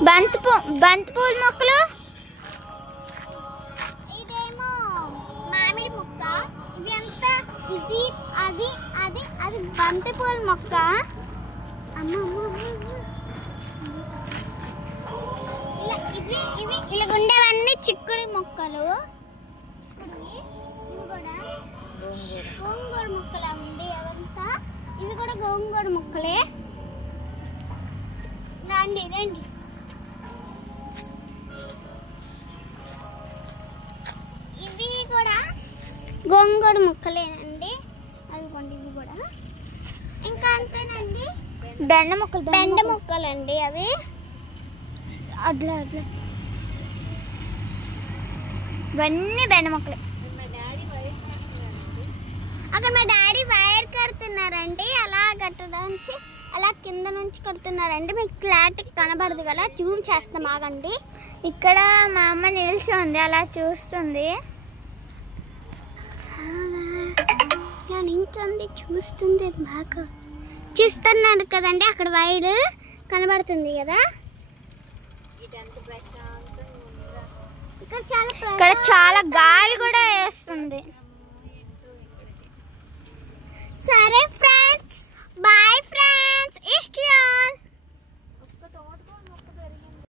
బంతిపూల మొక్కలు, ఇదేమో మామిడి మొక్క, ఇది అంతా ఇది అది అది అది బంతిపూల మొక్క. ఇలా ఇవి ఇవి ఇలా ఉండేవన్నీ చిక్కుడు మొక్కలు. ఇవి కూడా గోంగూర మొక్కలా ఉండే అవంతా, ఇవి కూడా గోంగూర మొక్కలే. రండి రండి. ఇవి కూడా గోంగూర మొక్కలేనండి. అదిగోండి ఇవి కూడా. ఇంకా అంతేనండి. బెండ మొక్కలండి అవి. అట్లా ఇవన్నీ బెండ మొక్కలే. అక్కడ మా డాడీ వైర్ కడుతున్నారండి. అలా కట్టడానికి అలా కింద నుంచి కడుతున్నారండి. మీకు క్లారిటీ కనబడదు కదా, జూమ్ చేస్తాం ఆగండి. ఇక్కడ మా అమ్మ నిల్చుంది, అలా చూస్తుంది. నింటుంది, చూస్తుంది, బాగా చూస్తున్నారు కదండి. అక్కడ వైర్ కనబడుతుంది కదా. ఇక్కడ చాలా గాలి కూడా వేస్తుంది. సరే.